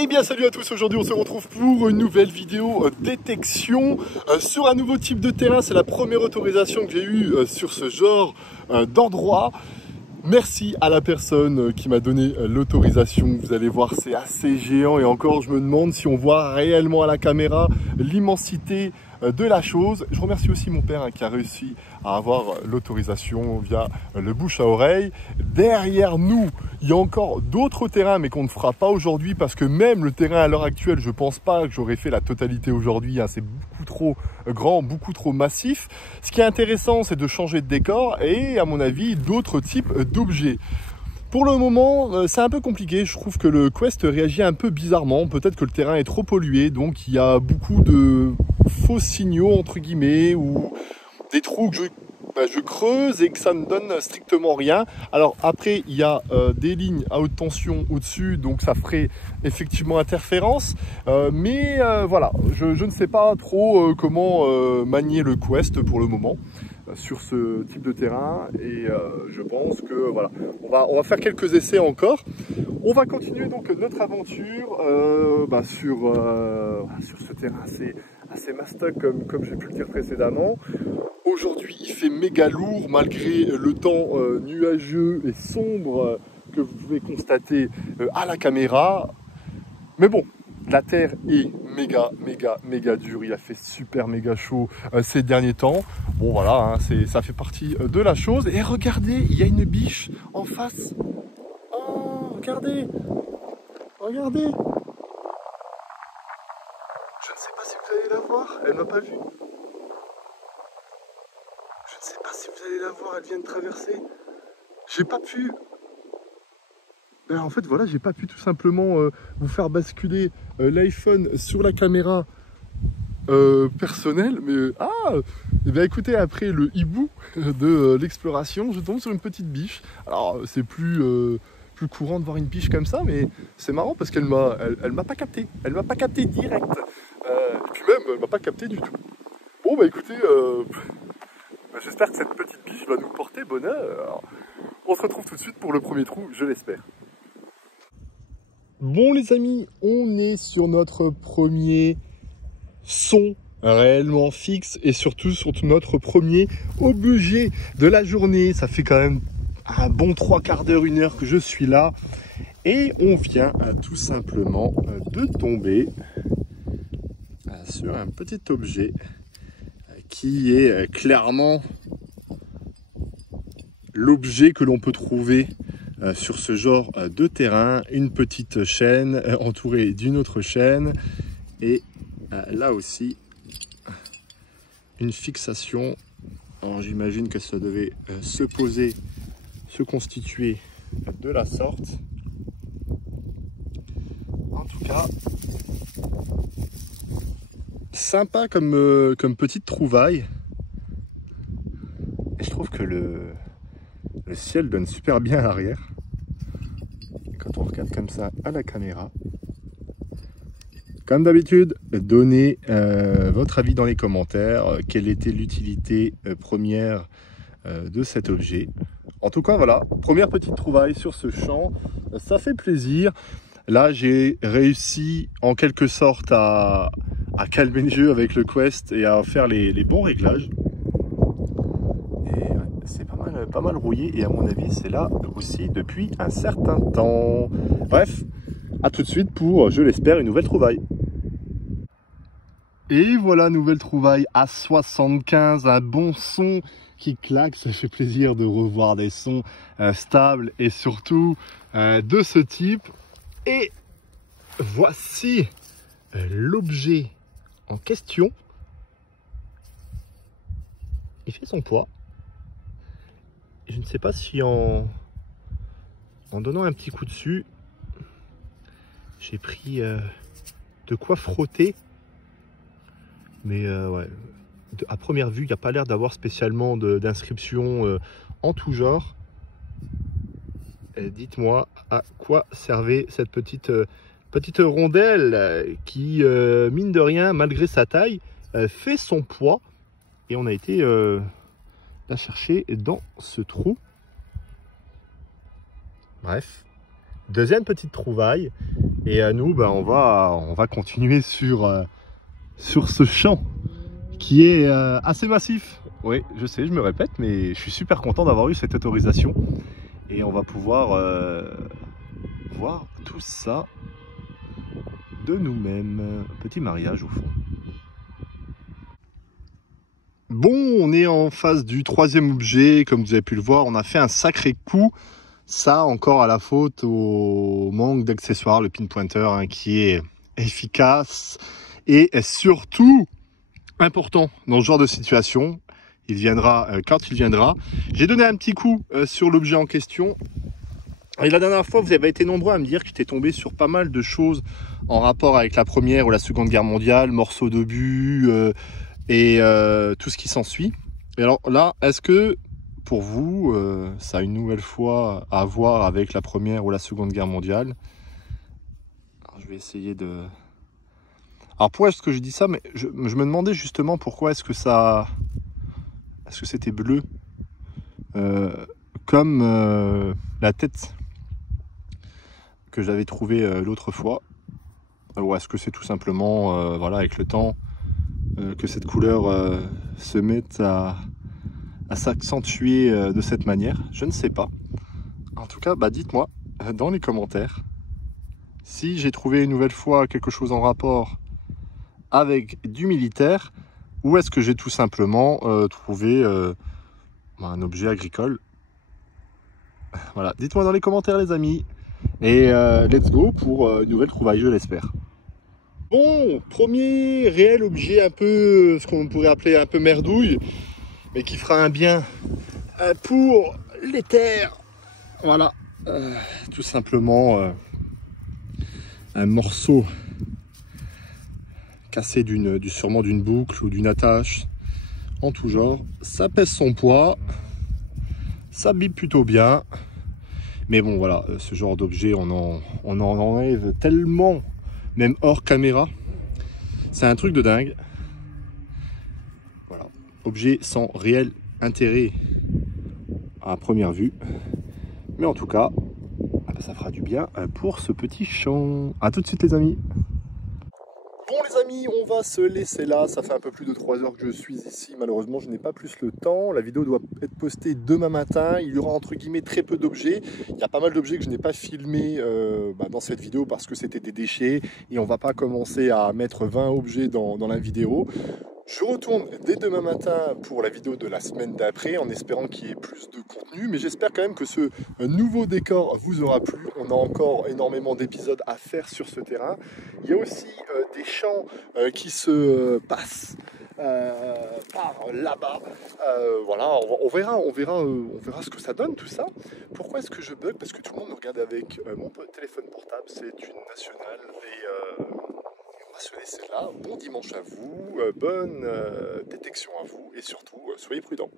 Eh bien salut à tous, aujourd'hui on se retrouve pour une nouvelle vidéo détection sur un nouveau type de terrain. C'est la première autorisation que j'ai eue sur ce genre d'endroit. Merci à la personne qui m'a donné l'autorisation. Vous allez voir, c'est assez géant et encore je me demande si on voit réellement à la caméra l'immensité de la chose. Je remercie aussi mon père qui a réussi à avoir l'autorisation via le bouche à oreille. Derrière nous, il y a encore d'autres terrains mais qu'on ne fera pas aujourd'hui parce que même le terrain à l'heure actuelle, je pense pas que j'aurais fait la totalité aujourd'hui. C'est beaucoup trop grand, beaucoup trop massif. Ce qui est intéressant, c'est de changer de décor et à mon avis d'autres types d'objets. Pour le moment, c'est un peu compliqué. Je trouve que le Quest réagit un peu bizarrement. Peut-être que le terrain est trop pollué, donc il y a beaucoup de faux signaux, entre guillemets, ou des trous que je creuse et que ça ne donne strictement rien. Alors après, il y a des lignes à haute tension au-dessus, donc ça ferait effectivement interférence. Mais voilà, je ne sais pas trop comment manier le Quest pour le moment sur ce type de terrain et je pense que voilà, on va faire quelques essais encore. On va continuer donc notre aventure sur ce terrain assez mastoc comme j'ai pu le dire précédemment. Aujourd'hui il fait méga lourd malgré le temps nuageux et sombre que vous pouvez constater à la caméra, mais bon, la terre est méga dure. Il a fait super méga chaud ces derniers temps. Bon voilà, ça fait partie de la chose. Et regardez, il y a une biche en face. Oh, regardez. Regardez. Je ne sais pas si vous allez la voir. Elle m'a pas vu. Je ne sais pas si vous allez la voir. Elle vient de traverser. J'ai pas pu. Ben en fait voilà, j'ai pas pu tout simplement vous faire basculer l'iPhone sur la caméra personnelle, mais et bien écoutez, après le hibou de l'exploration, je tombe sur une petite biche. Alors c'est plus courant de voir une biche comme ça, mais c'est marrant parce qu'elle m'a pas capté, elle m'a pas capté direct, et puis même elle m'a pas capté du tout. Bon bah écoutez, j'espère que cette petite biche va nous porter bonheur. Alors, on se retrouve tout de suite pour le premier trou, je l'espère. Bon les amis, on est sur notre premier son réellement fixe et surtout sur notre premier objet de la journée. Ça fait quand même un bon 3/4 d'heure, 1 heure que je suis là et on vient tout simplement de tomber sur un petit objet qui est clairement l'objet que l'on peut trouver sur ce genre de terrain, une petite chaîne entourée d'une autre chaîne et là aussi une fixation. Alors j'imagine que ça devait se constituer de la sorte. En tout cas, sympa comme petite trouvaille. Et je trouve que le ciel donne super bien à l'arrière quand on regarde comme ça à la caméra. Comme d'habitude, donnez votre avis dans les commentaires. Quelle était l'utilité première de cet objet? En tout cas, voilà, première petite trouvaille sur ce champ. Ça fait plaisir. Là, j'ai réussi en quelque sorte à calmer le jeu avec le Quest et à faire les bons réglages. C'est pas mal rouillé et à mon avis c'est là aussi depuis un certain temps. Bref, à tout de suite pour, je l'espère, une nouvelle trouvaille. Et voilà, nouvelle trouvaille à 75, un bon son qui claque. Ça fait plaisir de revoir des sons stables et surtout de ce type. Et voici l'objet en question. Il fait son poids. Je ne sais pas si en donnant un petit coup dessus, j'ai pris de quoi frotter. Mais ouais, à première vue, il n'y a pas l'air d'avoir spécialement d'inscription en tout genre. Dites-moi à quoi servait cette petite rondelle qui, mine de rien, malgré sa taille, fait son poids. Et on a été la chercher dans ce trou. Bref, Deuxième petite trouvaille. Et nous, ben, on va continuer sur ce champ qui est assez massif. Oui, je sais, je me répète, mais je suis super content d'avoir eu cette autorisation. Et on va pouvoir voir tout ça de nous-mêmes. Petit mariage au fond. Bon, on est en face du troisième objet. Comme vous avez pu le voir, on a fait un sacré coup. Ça, encore à la faute au manque d'accessoires, le pinpointer hein, qui est efficace et surtout important dans ce genre de situation. Il viendra quand il viendra. J'ai donné un petit coup sur l'objet en question. Et la dernière fois, vous avez été nombreux à me dire que j'étais tombé sur pas mal de choses en rapport avec la Première ou la Seconde Guerre mondiale, morceaux d'obus et tout ce qui s'ensuit. Et alors là, est-ce que pour vous, ça a une nouvelle fois à voir avec la Première ou la Seconde Guerre mondiale? Alors, je vais essayer de... Alors pourquoi est-ce que je dis ça? Mais je me demandais justement pourquoi est-ce que ça... Est-ce que c'était bleu comme la tête que j'avais trouvée l'autre fois? Ou est-ce que c'est tout simplement, voilà, avec le temps, que cette couleur se mette à s'accentuer de cette manière? Je ne sais pas. En tout cas, bah, dites-moi dans les commentaires si j'ai trouvé une nouvelle fois quelque chose en rapport avec du militaire ou est-ce que j'ai tout simplement trouvé un objet agricole. Voilà, dites-moi dans les commentaires les amis. Et let's go pour une nouvelle trouvaille, je l'espère. Bon, premier réel objet un peu, ce qu'on pourrait appeler un peu merdouille, mais qui fera un bien pour les terres. Voilà, tout simplement un morceau cassé sûrement d'une boucle ou d'une attache en tout genre. Ça pèse son poids, ça bip plutôt bien. Mais bon voilà, ce genre d'objet on en enlève tellement, même hors caméra. C'est un truc de dingue. Voilà, objet sans réel intérêt à première vue. Mais en tout cas, ça fera du bien pour ce petit champ. A tout de suite les amis. Bon les amis, on va se laisser là, ça fait un peu plus de 3 heures que je suis ici, malheureusement je n'ai pas plus le temps, la vidéo doit être postée demain matin, il y aura entre guillemets très peu d'objets, il y a pas mal d'objets que je n'ai pas filmés dans cette vidéo parce que c'était des déchets et on va pas commencer à mettre 20 objets dans la vidéo. Je retourne dès demain matin pour la vidéo de la semaine d'après en espérant qu'il y ait plus de contenu, mais j'espère quand même que ce nouveau décor vous aura plu. On a encore énormément d'épisodes à faire sur ce terrain. Il y a aussi des champs qui se passent par là-bas. Voilà, on verra ce que ça donne tout ça. Pourquoi est-ce que je bug? Parce que tout le monde me regarde avec mon téléphone portable, c'est une nationale et on va se laisser là. Bon dimanche à vous, bonne détection à vous et surtout soyez prudents.